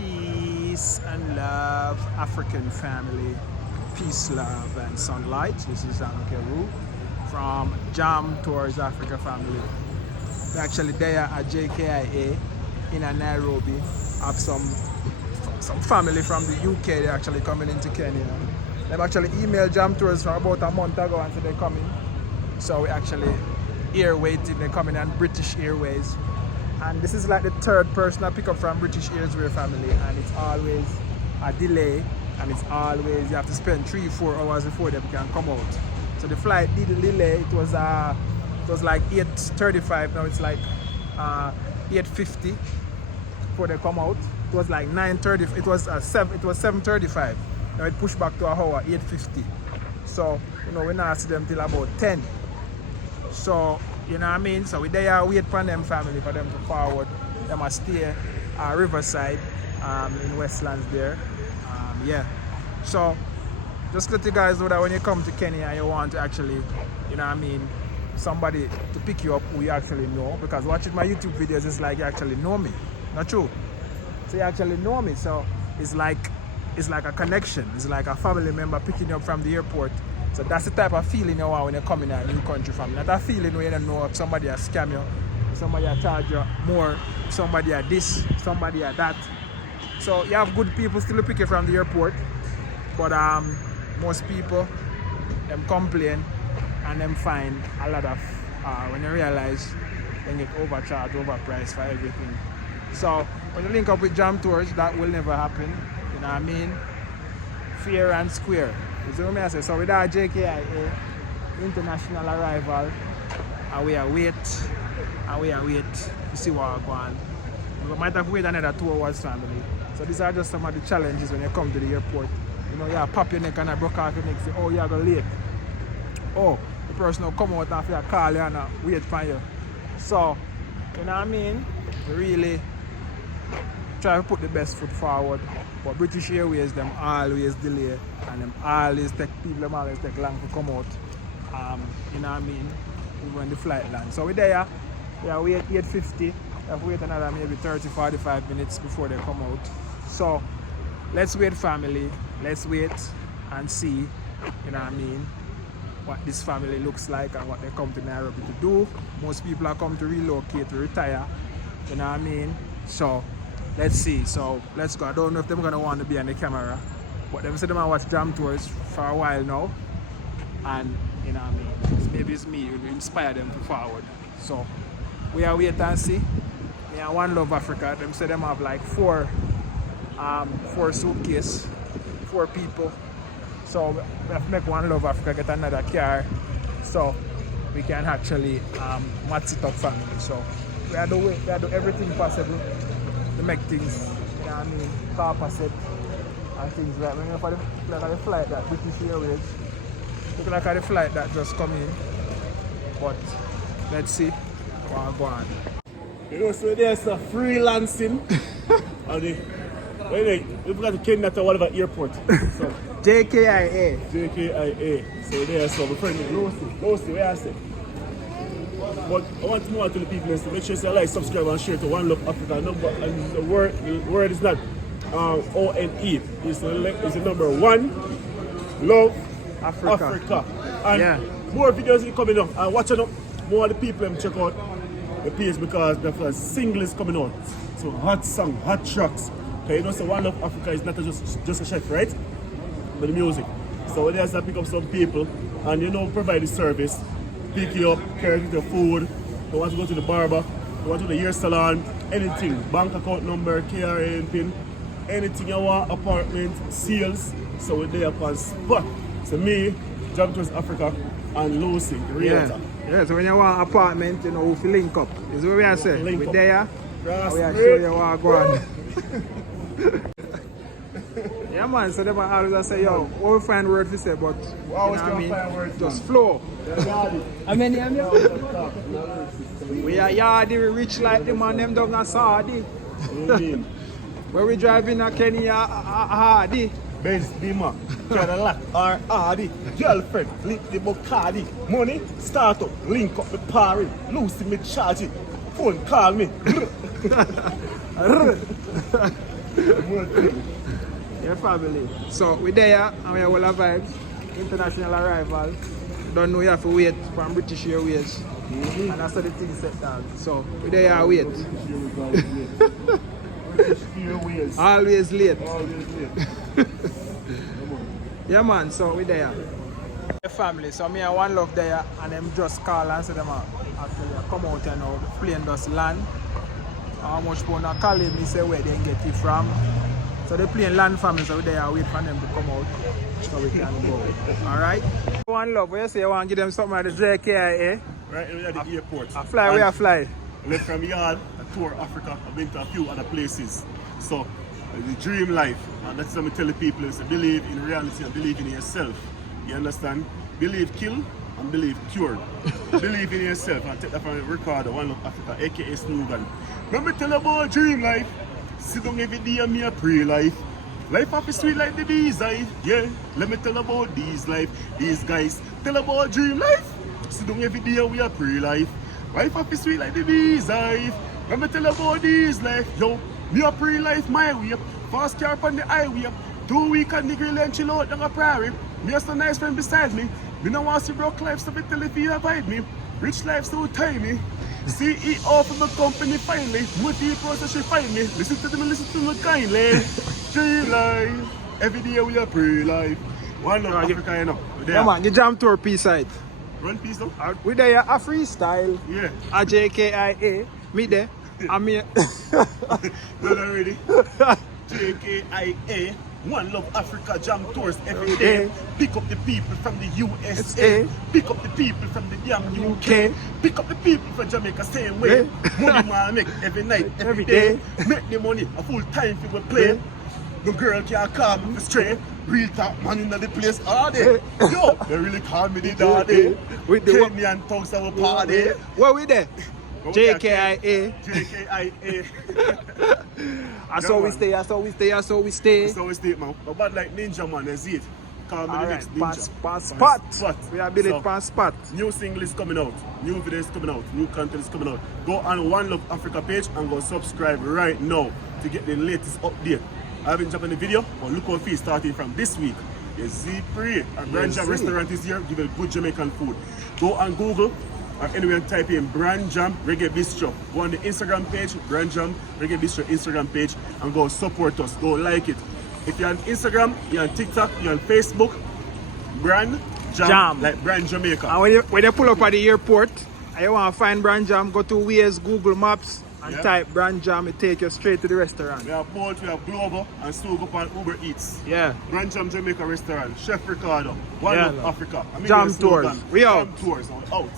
Peace and love, African family. Peace, love, and sunlight. This is Ankeru from Jam Tours Africa family. We're actually there at JKIA in Nairobi. Have some family from the UK. They're actually coming into Kenya. They've actually emailed Jam Tours from about a month ago and said they're coming. So we're actually here waiting. They're coming on British Airways. And this is like the third person I pick up from British Airways family, and it's always a delay, and it's always you have to spend 3-4 hours before they can come out. So the flight did delay. It was like 8:35. Now it's like 8:50 before they come out. It was like 9:30. It was 7:35. Now it pushed back to an hour, 8:50. So we not see them till about 10. So you know what I mean? So we there wait for them family for them to forward. They must stay Riverside in Westlands there. Yeah. So just let you guys know that when you come to Kenya and you want to actually, you know what I mean, somebody to pick you up who you actually know, because watching my YouTube videos is like you actually know me. Not true. So you actually know me. So it's like a connection. It's like a family member picking you up from the airport. So that's the type of feeling you want when you come in a new country from. Not a feeling where you don't know if somebody has scam you, somebody has charge you more, somebody has this, somebody has that. So you have good people still pick you from the airport, but most people them complain and them find a lot of when you realize they get overcharged, overpriced for everything. So when you link up with Jam Tours, that will never happen. You know what I mean? Fair and square. You see what I say? So with our JKIA international arrival, and we are wait to see what we're going. We might have waited another 2 hours family. So these are just some of the challenges when you come to the airport. You pop your neck and I broke off your neck, say, oh, you're going late. Oh, the person will come out after you call you and wait for you. So, you know what I mean? Really try to put the best foot forward. But British Airways, them always delay, and them always take long to come out. You know what I mean? Even when the flight lands. So we're there, we wait 8:50. We have to wait another maybe 30-45 minutes before they come out. So let's wait family. Let's wait and see, you know what I mean, what this family looks like and what they come to Nairobi to do. Most people are come to relocate, to retire, you know what I mean? So let's see. So let's go. I don't know if they're gonna want to be on the camera, but they said they might watch Jam Tours for a while now, and you know what I mean, maybe it's me, it will inspire them to forward. So we are wait and see. We are One Love Africa. Them say them have like four suitcases, 4 people. So we have to make One Love Africa get another car, so we can actually match it up family. So we have to do everything possible to make things, you know what I mean, car passage and things like that. When you look at the flight that British Airways, look like at the flight that just come in. But let's see what's going on. So there's a freelancing on the we've got to Kenya to whatever airport. So JKIA. So there's my friend Lucy, where I say. But I want to know to the people is to make sure you like, subscribe and share to One Love Africa. And the word is not ONE. It's the number 1 Love Africa. And more videos are coming up. And watching up more of the people check out the page, because the single is coming out. So hot song, hot tracks. Okay, so One Love Africa is not just a chef, right? But the music. So there's to pick up some people and provide the service. Pick you up, carry your food. You want to go to the barber, you want to the hair salon, anything. Bank account number, KRA pin, anything you want, apartment, sales. So we're there upon spot. So me, Jam Tours Africa, and Lucy, the realtor. Yeah, so when you want apartment, we link up. Is what we are saying. We're there, we are show you what go on. Yeah man, so they might always say, yo, what we find word to say, but we always find words, just flow. How many am you? We are yardy, we rich like the man, them down a Saudi. Where we driving a Kenya Hardy. Benz, Beamer, Cadillac, or Hardy, girlfriend, link the Bacardi, money, start up, link up the party, Lucy me charge it, phone call me. Your family. So we're there and we have all our vibes. International arrival. Don't know you have to wait from British Airways. And that's how the thing set down. So we're there wait. Always late. Yeah man, so we're there. The family, so me and One Love there and them just call and say them actually come out and now the plane does land. How much pound I call him, he say where they get it from. So the plane land family, so we're there wait for them to come out so we can go. Alright? One Love, where you say you want to give them something at the JKIA? Right here at the airport. I fly, where I fly? Left from yard, I tour Africa, I've been to a few other places. So, the dream life, and that's what I tell the people, is to believe in reality and believe in yourself. You understand? Believe kill and believe cured. Believe in yourself and take that from Ricardo, One Love Africa, aka slogan. Let me tell you about dream life. Sit down every day and me a pray life. Life happy sweet like the Wbesite. Yeah, let me tell about these life. These guys tell about dream life. Sit down every day and we a pray life. Life happy sweet like the Wbesite. Let me tell about these life. Yo, me a pray life my way. Fast car on the highway. 2 weeks and the grill and chill out down a prairie. Me has a nice friend beside me. Me no want to see broke life, so me tell if you avoid me. Rich life so timey. CEO for my company finally. More people so she find me. Listen to me kindly. Dream life. Every day we a pray life. One Love Africa, you know. Yeah man, you jam tour Wbesite. Run peace though. We there a freestyle. Yeah. A JKIA. Me there. I'm here. Not already. JKIA. One Love Africa jam tours every day. Pick up the people from the USA. Pick up the people from the damn UK. Pick up the people from Jamaica same way. Money man make every night, every day. Make the money a full time for we play. The girl can't call me for straight. Real top man in the place all day. Yo, they really call me the daddy. With the Kenyan thugs our party. Where we there? JKIA. JKIA. That's how we stay, that's how we stay, that's how we stay. That's how we stay, man. But like Ninja, man, that's it. Call me the next Ninja. Pass spot. We are building pass spot. New single is coming out. New videos coming out. New content is coming out. Go on One Love Africa page and go subscribe right now to get the latest update. I haven't jumped in the video, but look out for it starting from this week. The Z-Pre, our Brand Jam restaurant is here, giving good Jamaican food. Go on Google or anywhere type in Brand Jam Reggae Bistro. Go on the Instagram page, Brand Jam Reggae Bistro Instagram page, and go support us. Go like it. If you're on Instagram, you're on TikTok, you're on Facebook, Brand Jam. Like Brand Jamaica. And when you pull up at the airport and you want to find Brand Jam, go to Waze, Google Maps, and type Brand Jam, it take you straight to the restaurant. We have Bolt, we have Glover, and Stoke up on Uber Eats. Yeah. Brand Jam Jamaica restaurant, Chef Ricardo, One Love Africa. Jam tours. We out. Jam tours, out.